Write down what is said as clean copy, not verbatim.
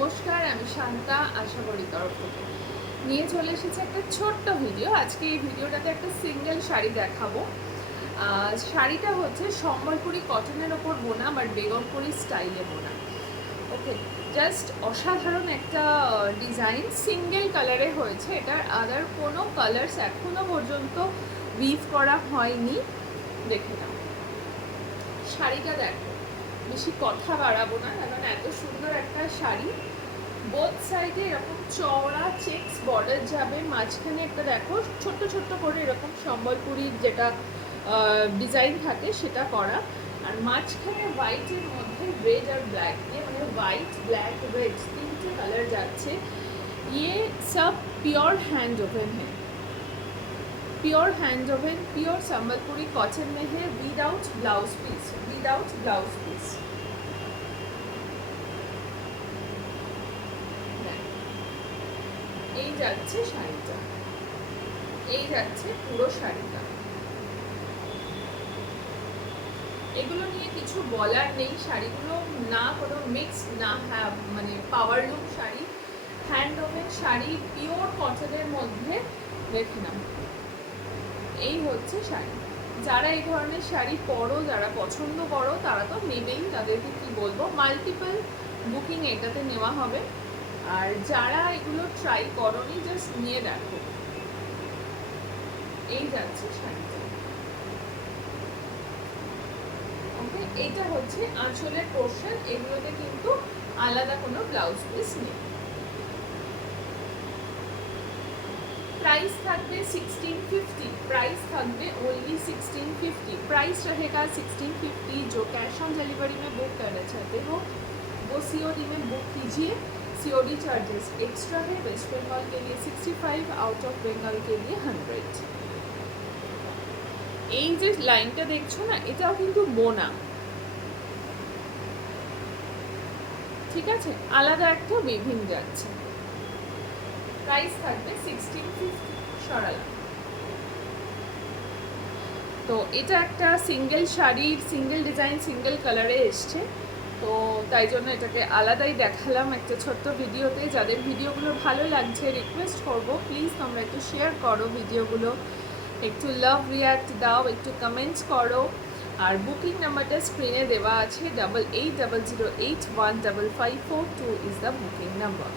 নমস্কার, আমি শান্তা আশাকরি তরফ থেকে নিয়ে চলে এসেছি একটা ছোট্ট ভিডিও। আজকে এই ভিডিওটাতে একটা সিঙ্গেল শাড়ি দেখাবো। শাড়িটা হচ্ছে সম্বলপুরি কটনের ওপর বোনা, বাট বেগমপুরি স্টাইলে বোনা। ওকে, জাস্ট অসাধারণ একটা ডিজাইন, সিঙ্গেল কালারে হয়েছে। এটার আদার কোনো কালার্স এখনো পর্যন্ত উইভ করা হয়নি। দেখে নাও শাড়িটা, দেখো। বেশি কথা বাড়াবো না, কারণ এত সুন্দর একটা শাড়ি। বোথ সাইডে এরকম চওড়া চেক্স বর্ডার যাবে, মাঝখানে একটা দেখো ছোট্ট ছোট্ট করে এরকম সম্বলপুরীর যেটা ডিজাইন থাকে সেটা করা, আর মাঝখানে হোয়াইটের মধ্যে রেড আর ব্ল্যাক দিয়ে, মানে হোয়াইট ব্ল্যাক রেড তিনটে কালার যাচ্ছে। ये सब प्योर हैंड ओवन है, pure hand woven, pure Sambalpuri cotton में है, without blouse piece, without blouse piece. এই যাচ্ছে শাড়িটা, এই যাচ্ছে পুরো শাড়িটা। এগুলো নিয়ে কিছু বলার নেই, শাড়িগুলো না কোনো মিক্স না, মানে power loom sari, hand woven sari, pure কটনের মধ্যে। দেখে নাও, এই হচ্ছে শাড়ি। যারা এই ধরনের শাড়ি পরো, যারা পছন্দ করো, তারা তো নেবেই। তাদেরকে কি বলবো, মাল্টিপল বুকিং এটাতে নেওয়া হবে। আর যারা এগুলো ট্রাই করোনি, জাস্ট নিয়ে দেখো। এই যাচ্ছে শাড়িটা। ওকে, এইটা হচ্ছে আঁচলের পোর্শন। এগুলোতে কিন্তু আলাদা কোনো ব্লাউজ পিস নেই। प्राइस থাকবে 1650, प्राइस থাকবে ओनली 1650। प्राइस रहेगा 1650। जो कैश ऑन डिलीवरी में बुक करना चाहते हो वो सीओडी में बुक कीजिए। सीओडी चार्जेस एक्स्ट्रा है। वेस्ट बंगाल के लिए 65, आउट ऑफ बेंगल के लिए 100। এই যে লাইনটা দেখছো না, এটাও কিন্তু বোনা, ঠিক আছে, আলাদা একটা উইভিং যাচ্ছে। প্রাইস থাকবে 1650 সরালা। তো এটা একটা সিঙ্গেল শাড়ির সিঙ্গেল ডিজাইন সিঙ্গেল কালারে এসছে, তো তাই জন্য এটাকে আলাদাই দেখালাম একটা ছোট্ট ভিডিওতে। যাদের ভিডিওগুলো ভালো লাগছে, রিকোয়েস্ট করবো প্লিজ তোমরা একটু শেয়ার করো ভিডিওগুলো, একটু লাভ রিয়াক্ট দাও, একটু কমেন্টস করো। আর বুকিং নাম্বারটা স্ক্রিনে দেওয়া আছে, 8800815542 ইজ দ্য বুকিং নাম্বার।